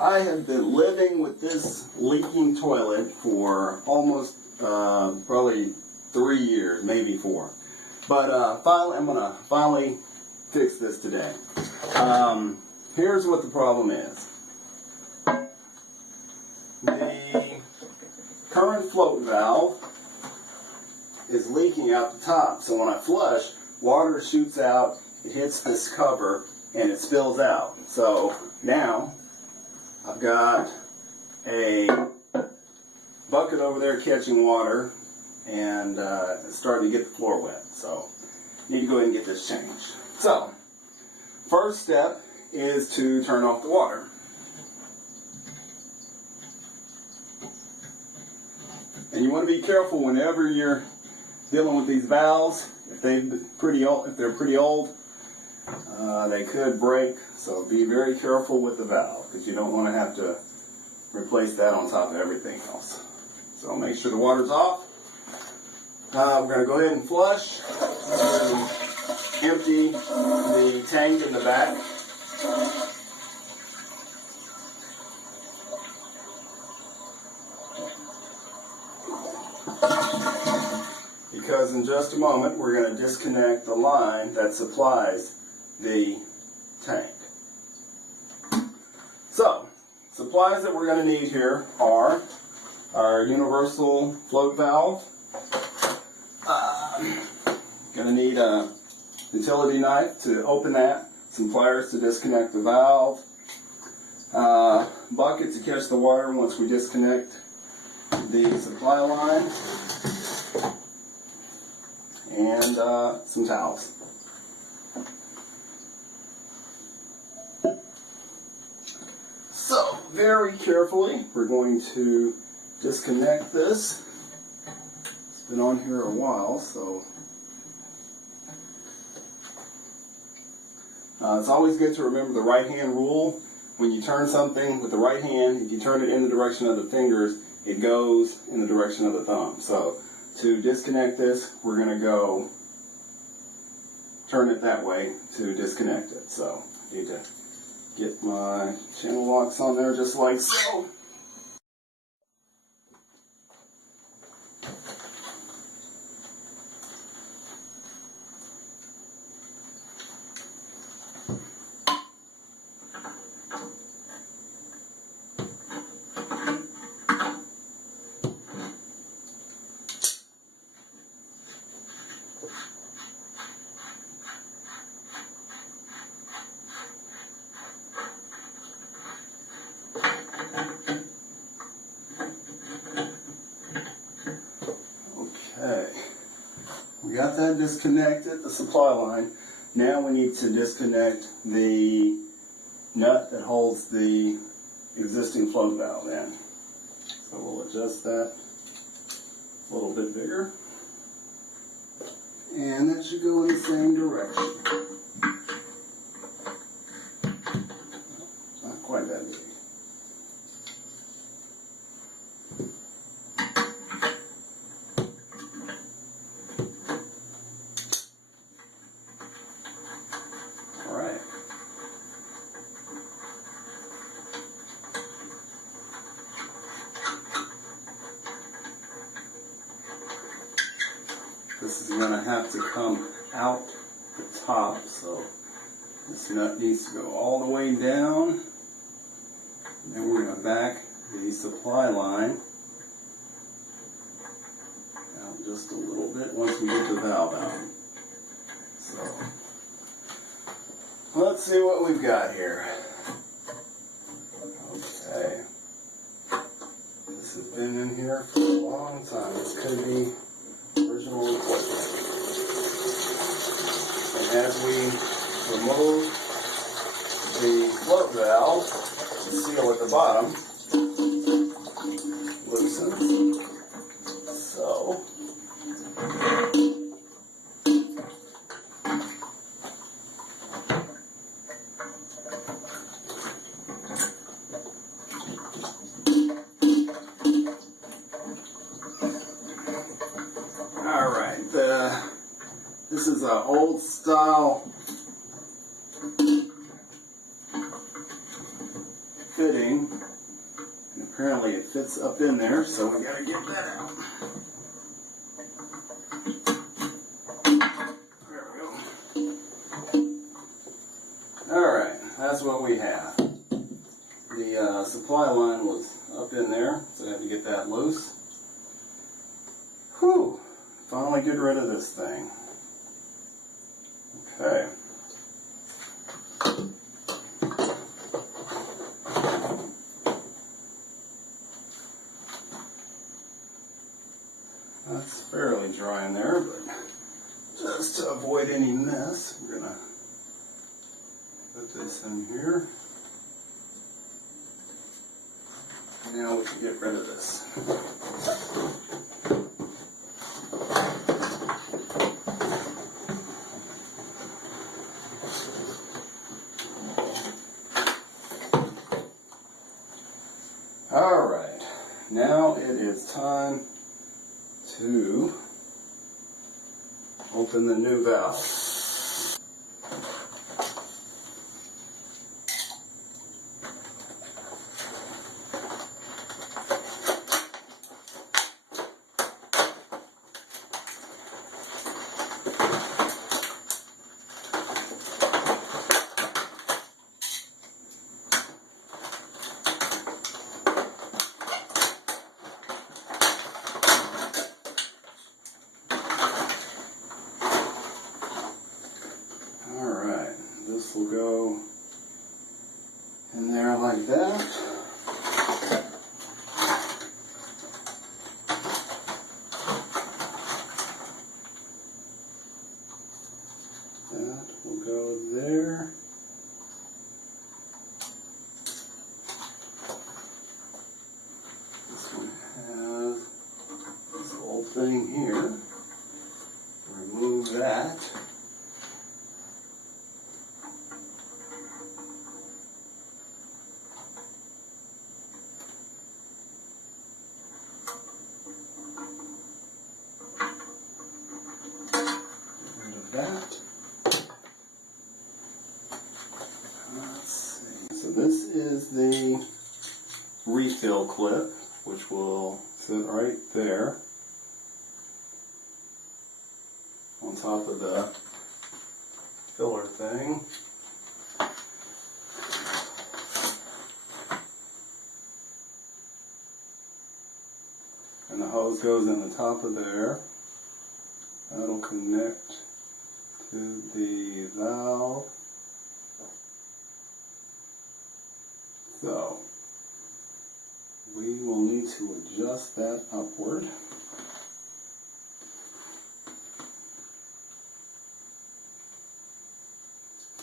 I have been living with this leaking toilet for almost probably 3 years, maybe 4. But finally, I'm gonna fix this today. Here's what the problem is. The current float valve is leaking out the top, so when I flush, water shoots out, it hits this cover, and it spills out. So now I've got a bucket over there catching water, and it's starting to get the floor wet. So I need to go ahead and get this changed. So first step is to turn off the water. And you want to be careful whenever you're dealing with these valves. If they're pretty old, they could break. So be very careful with the valve, because you don't want to have to replace that on top of everything else. So make sure the water's off. We're going to go ahead and flush. Empty the tank in the back. Because in just a moment we're going to disconnect the line that supplies the tank. So, supplies that we're going to need here are our universal float valve. Going to need a utility knife to open that, some pliers to disconnect the valve, bucket to catch the water once we disconnect the supply line, and some towels. So, very carefully, we're going to disconnect this. It's been on here a while, so it's always good to remember the right hand rule. When you turn something with the right hand, if you turn it in the direction of the fingers, it goes in the direction of the thumb. So to disconnect this, we're going to go turn it that way to disconnect it. So I need to get my channel locks on there just like so. We got that disconnected, the supply line. Now we need to disconnect the nut that holds the existing float valve in. So we'll adjust that a little bit bigger. And that should go in the same direction. Not quite that big. This is going to have to come out the top, so this nut needs to go all the way down. And then we're going to back the supply line out just a little bit once we get the valve out. So let's see what we've got here. Okay. This has been in here for a long time. This could be original equipment. And as we remove the float valve, the seal at the bottom loosens. So this is an old style fitting, and apparently it fits up in there, so we gotta get that out. There we go. Alright, that's what we have. The supply line was up in there, so I had to get that loose. Whew! Finally get rid of this thing. Okay. That's fairly dry in there, but just to avoid any mess, we're gonna put this in here. Now we can get rid of this. Alright, now it is time to open the new valve. This will go in there like that. That will go there. This one has this whole thing here. Remove that. So this is the refill clip, which will sit right there on top of the filler thing. And the hose goes in the top of there. That'll connect to the valve. So, we will need to adjust that upward.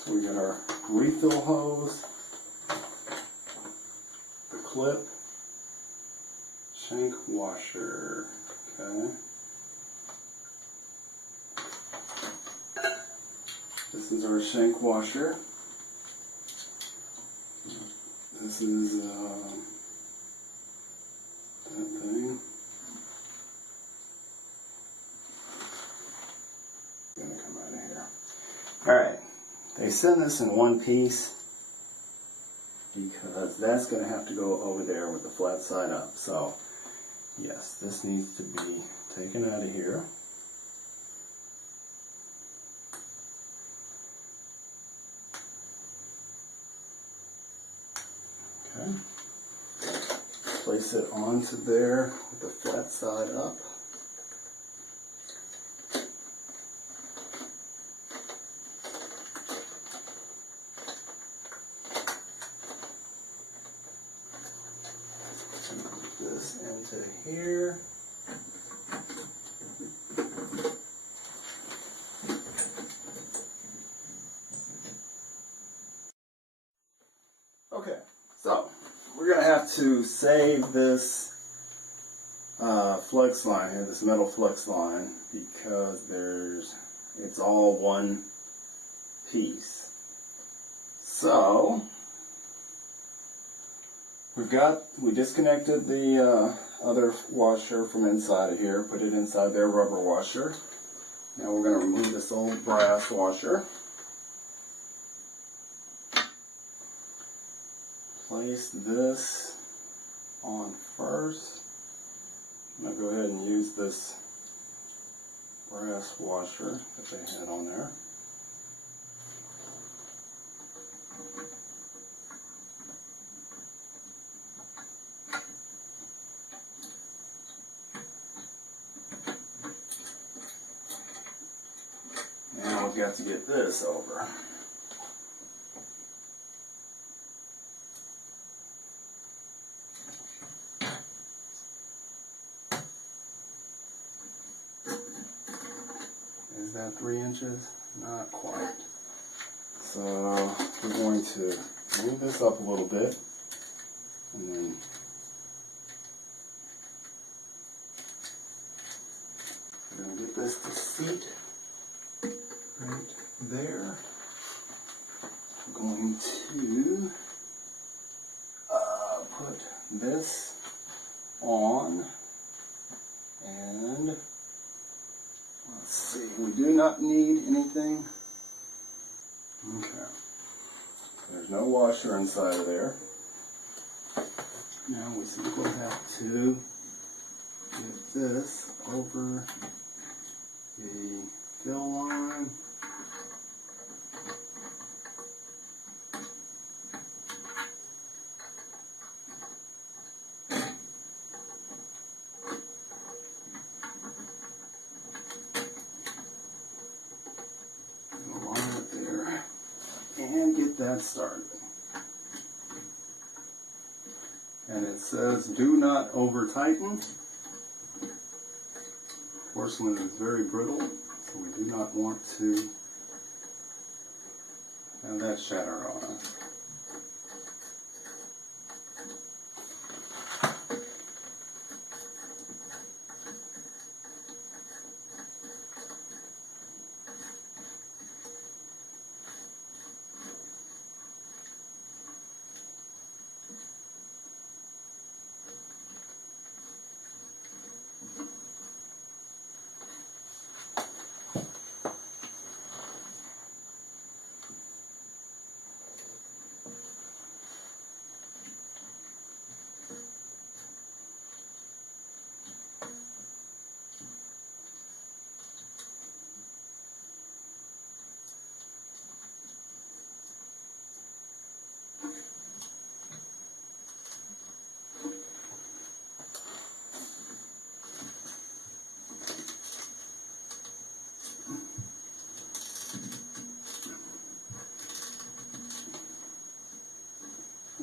So we got our refill hose, the clip, shank washer, okay. This is our shank washer. This is that thing. It's gonna come out of here. Alright, they send this in one piece because that's gonna have to go over there with the flat side up. So, yes, this needs to be taken out of here. Okay. Place it onto there with the flat side up. Put this into here. Okay, so we're going to have to save this flex line here, this metal flex line, because it's all one piece. So we disconnected the other washer from inside of here, put it inside their rubber washer. Now we're going to remove this old brass washer. place this on first. I'm going to go ahead and use this brass washer that they had on there. Now we've got to get this over. Is that 3 inches? Not quite. So we're going to move this up a little bit, and then we're going to get this to seat right there. I'm going to put this on, and let's see, we do not need anything. Okay. There's no washer inside of there. Now we simply have to get this over the fill line. And get that started. And it says do not over tighten. Porcelain is very brittle, so we do not want to have that shatter on us.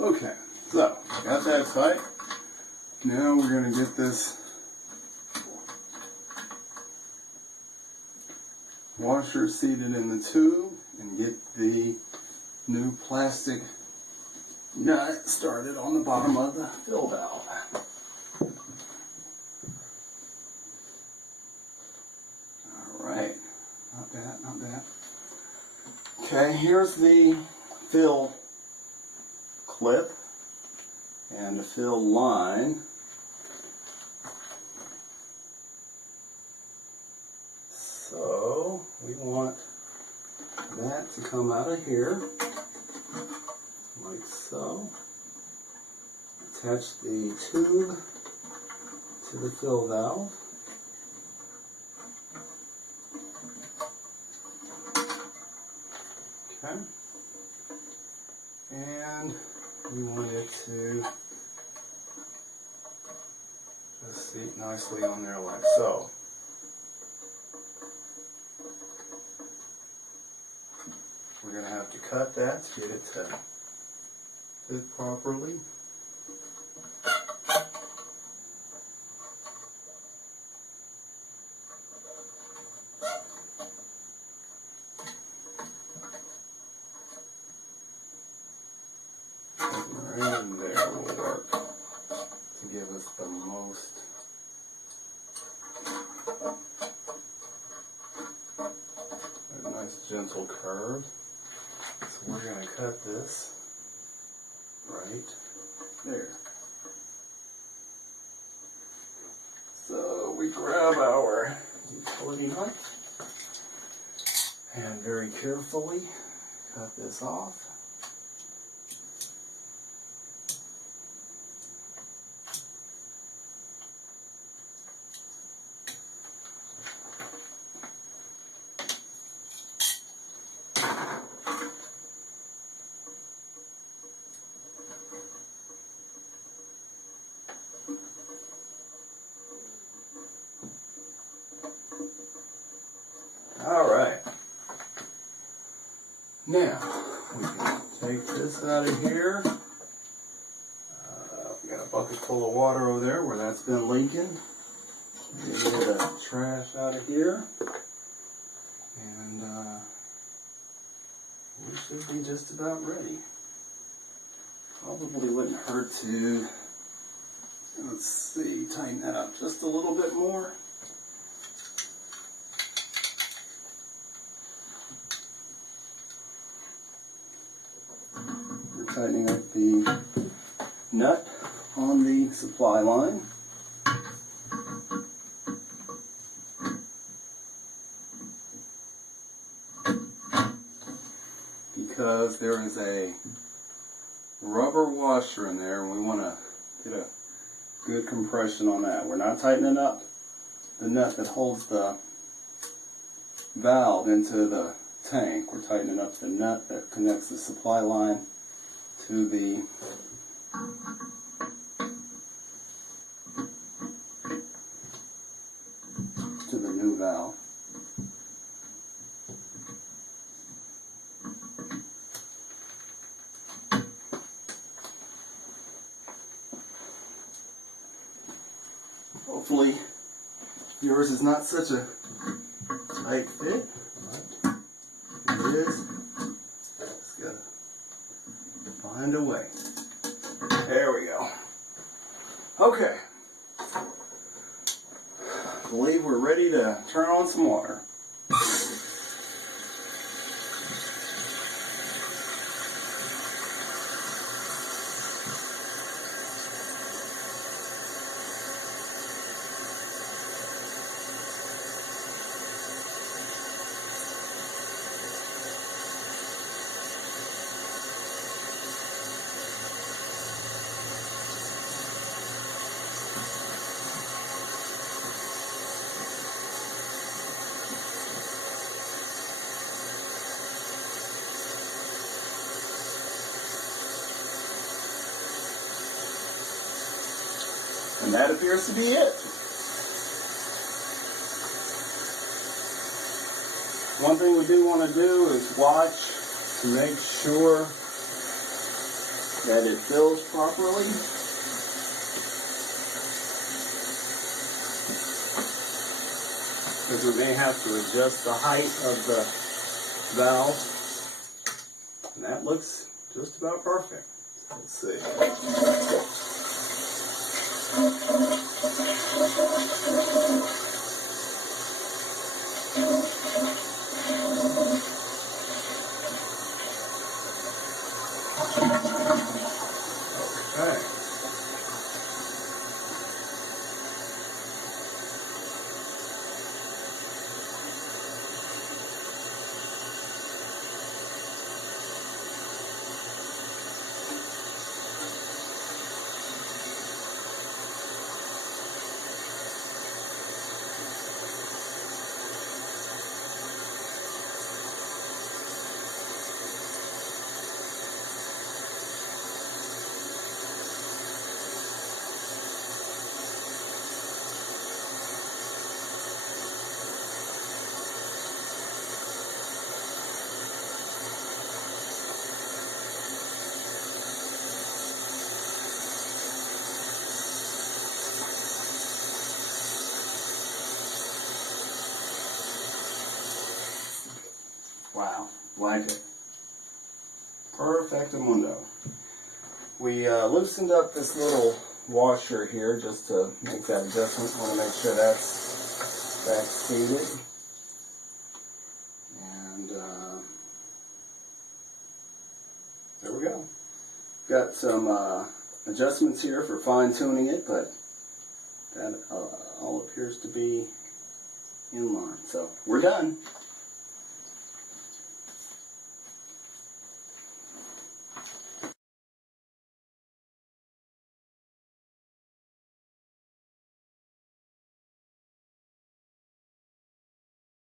Okay, so got that tight. Now we're going to get this washer seated in the tube and get the new plastic nut started on the bottom of the fill valve. Alright, not bad, not bad. Okay, here's the fill clip and the fill line. So we want that to come out of here like so. Attach the tube to the fill valve. Okay. And we want it to just seat nicely on there like so. We're going to have to cut that to get it to fit properly. Right in there will work to give us the most a nice gentle curve. So we're going to cut this right there. So we grab our utility knife and very carefully cut this off. Now, we can take this out of here. We got a bucket full of water over there where that's been leaking. Get the trash out of here. And we should be just about ready. Probably wouldn't hurt to, let's see, tighten that up just a little bit more. We're tightening up the nut on the supply line. Because there is a rubber washer in there and we want to get a good compression on that. We're not tightening up the nut that holds the valve into the tank. We're tightening up the nut that connects the supply line to the new valve. Hopefully yours is not such a tight fit, but it is. Just gotta find a way. There we go. Okay. I believe we're ready to turn on some water. And that appears to be it. One thing we do want to do is watch to make sure that it fills properly. Because we may have to adjust the height of the valve. And that looks just about perfect. Let's see. Okay. Wow, like it. Perfectamundo. We loosened up this little washer here just to make that adjustment. Want to make sure that's seated. And there we go. Got some adjustments here for fine tuning it, but that all appears to be in line. So we're done.